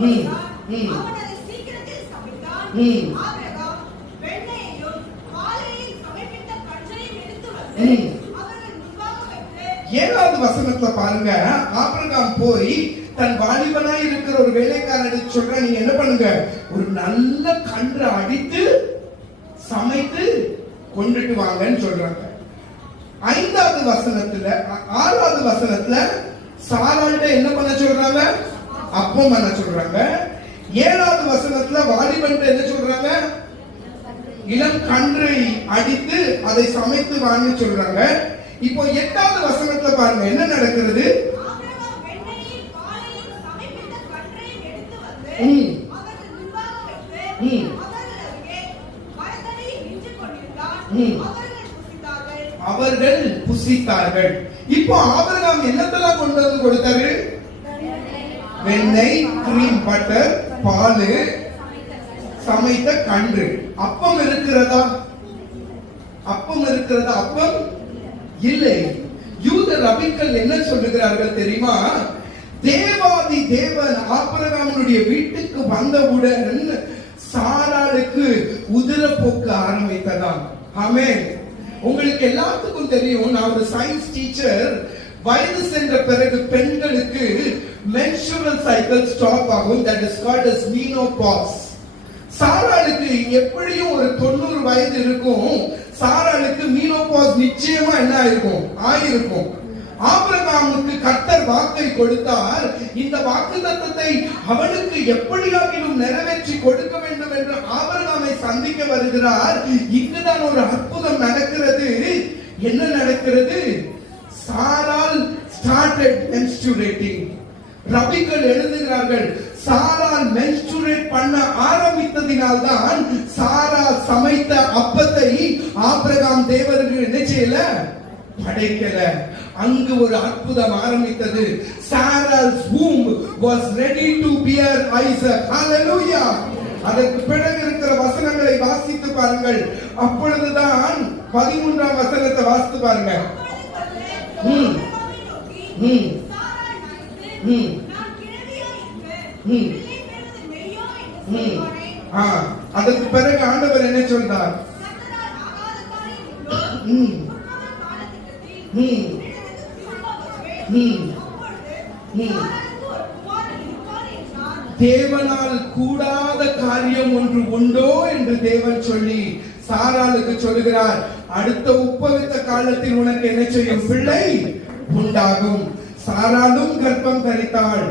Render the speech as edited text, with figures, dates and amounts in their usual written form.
அவன் அதை சீக்கிரத்தில் சமைத்தான். ஆபிரகாம் வெண்ணெயையும் பாலையும் சமைப்பித்த கன்றையும் எடுத்து வந்து அவர்கள் முன்பாக வைத்து. 7வது வசனத்துல பாருங்க, ஆபிரகாம் போய் தன் வாலிபனாய் இருக்கிற ஒரு வேலைக்காரனுக்கு சொல்ற, நீங்க என்ன பண்ணுங்க, ஒரு நல்ல கன்றை அடித்து சமைத்து கொண்டுட்டு வாங்கன்னு சொல்றாங்க. 5வது வசனத்துல 6வது வசனத்துல சாராள்கிட்ட என்ன பண்ண சொல்றாங்க, அப்பம் பண்ண சொல்றாங்க. 7வது வசனத்துல வாலிபன் என்ன சொல்றாங்க, இளம் கன்றை அடித்து அதை சமைத்து வாங்க சொல்றாங்க. இப்போ 8வது வசனத்துல பாருங்க என்ன நடக்கிறது. ஆபிரகாம் வெண்ணெயையும் பாலையும் சமைப்பித்த கன்றையும் எடுத்து வந்து அவர்கள் முன்பாக வைத்து அவர்கள் அருகே மரத்தடியை நின்று கொண்டிருந்தான். அவர்கள் புசித்தார்கள். இப்போ ஆபிரகாம் என்னத்தெல்லாம் கொண்டு வந்து கொடுத்தாரு, வெண்ணெய், கிரீம், பட்டர், பால், சமைத்த கன்று. அப்பம் இருக்கிறதா, அப்பம் இருக்கிறதா, அப்பம் இல்லை. யூத ரபிக்கள் என்ன சொல்லுகிறார்கள் தெரியுமா, தேவாதி தேவன் ஆபிரகாமுடைய வீட்டுக்கு வந்தவுடன் சாராளுக்கு உதிரப்போக்கு ஆரம்பித்ததாம். ஆமென். உங்களுக்கு எல்லாத்துக்கும் தெரியும், நான் ஒரு சயின்ஸ் டீச்சர். வயது சென்ற பிறகு பெண்களுக்கு menstrual cycle ஸ்டாப் ஆகும். that is called as menopause. சாராளுக்கு எப்படியும் ஒரு 90 வயது இருக்கும். சாராளுக்கு menopause நிச்சயமா என்ன ஆயிருக்கும், ஆயிருக்கும். ஆபிரகாமுக்கு கர்த்தர் வாக்கை கொடுத்தார். இந்த வாக்குத்தத்தத்தை அவனுக்கு எப்படியாகிலும் நிறைவேற்றி கொடுக்க வேண்டும் என்று ஆபிரகாமை சந்திக்க வருகிறார். இங்குதான் ஒரு அற்புதம் நடக்கிறது. என்ன நடக்கிறது, சாராள் started menstruating. ரபிகள் எழுதுகிறார்கள், சாராள் menstruate பண்ண ஆரம்பித்ததினால் தான் சாரா சமைத்த அப்பத்தை ஆபிரகாம் தேவருக்கு என்ன செய்யல, படைக்கல. அங்கு ஒரு அற்புதம் ஆரம்பித்தது. Sarah's womb was ready to bear Isaac. Hallelujah. அதற்கு பிறகு இருக்கிற வசனங்களை வாசித்து பாருங்கள். அப்பொழுதுதான் 13ஆம் வசனத்தை வாசித்து பாருங்க. அதற்கு பிறகு ஆண்டவர் என்ன சொல்றார், தேவனால் கூடாத காரியம் ஒன்று உண்டோ என்று தேவன் சொல்லி சாராளுக்கு சொல்லுகிறார், அடுத்த உப்பவித்த காலத்தில் உனக்கு என்ன செய்யும், பிள்ளை உண்டாகும். சாராளும் கர்ப்பம் தரித்தாள்.